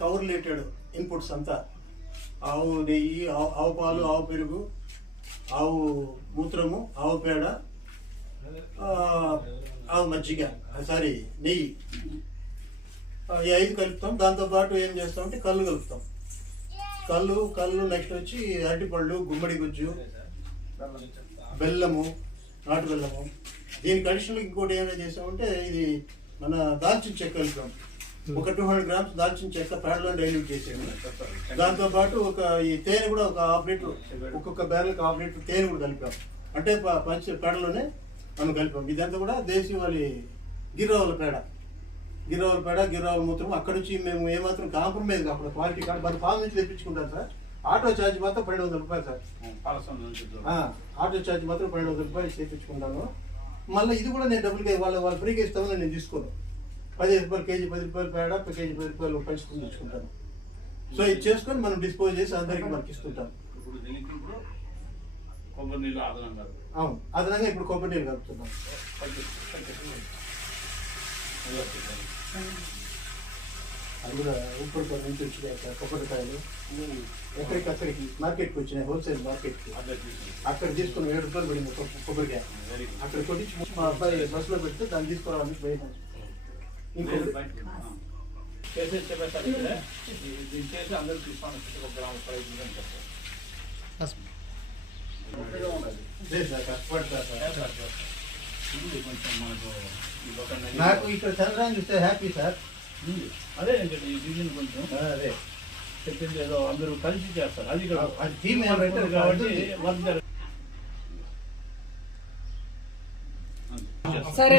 Cow related inputs అంతా ఆవు నెయ్యి, ఆవు పాలు, ఆవు పెరుగు, ఆవు మూత్రము, ఆవు పేడ, ఆవు మజ్జిగ, సారీ నెయ్యి, ఈ 5 కలుపుతాం. దాంతోపాటు ఏం చేస్తామంటే కళ్ళు కలుపుతాం. కళ్ళు నెక్స్ట్ వచ్చి అరటిపళ్ళు, గుమ్మడి గుజ్జు, బెల్లము, నాటు బెల్లము. దీనికి అడిషనల్ ఇంకోటి ఏమైనా చేసామంటే ఇది మన దాల్చిన చెక్క కలుపుతాం. ఒక 200 గ్రామ్స్ దాల్చిన చెక్క పేడలో డైల్యూట్ చేసాము. దాంతోపాటు ఈ తేనె కూడా ఒక 1/2 లీటర్, ఒక్కొక్క బ్యారెల్కి 1/2 లీటర్ తేనె కూడా కలిపాం. అంటే పేడలోనే మనం కలిపాం. ఇదంతా కూడా దేశీవాలి గిర్రావుల పేడ, గిర్రావుల మూత్రం. అక్కడ నుంచి మేము ఏమాత్రం కాంప్రమైజ్ కాకుండా క్వాలిటీ కార్డు మన ఫామ్ నుంచి తెప్పించుకుంటాం సార్. ఆటో ఛార్జ్ మాత్రం 1200 రూపాయలు సార్. ఆటో ఛార్జ్ మాత్రం 1200 రూపాయలు చేయించుకుంటాను. మళ్ళీ ఇది కూడా నేను డబ్బులుగా వాళ్ళు ఫ్రీగా ఇస్తామని నేను తీసుకోను. 15 రూపాయలు కేజీ, 10 రూపాయలు పేడ, కేజీ 10 రూపాయలు పంచుకుని తెచ్చుకుంటాను. సో ఇది చేసుకొని మనం డిస్పోజ్ చేసి అందరికీ మనకి ఇస్తుంటాం. అవును, అదనంగా ఇప్పుడు కొబ్బరి నీళ్ళు కలుపుతున్నాం. అది కూడా ఉప్పటిపల్లి నుంచి వచ్చినాయి కొబ్బరికాయలు. ఎక్కడికి మార్కెట్కి వచ్చినాయి, హోల్సేల్ మార్కెట్కి. అక్కడ తీసుకుని 7 రూపాయలు పడింది కొబ్బరికాయ. అక్కడ కొట్టించి మా అబ్బాయి బస్సులో పెడితే దాన్ని తీసుకోవడానికి పోయినాం. నాకు ఇక్కడ చంద్రాన్ని చూస్తే హ్యాపీ సార్. అదే ఈ బిజినెస్ కొంచెం అదే చెప్పింది ఏదో అందరూ కలిసి చేస్తారు. అది టీమ్ పెట్టారు కాబట్టి వర్క్ సరే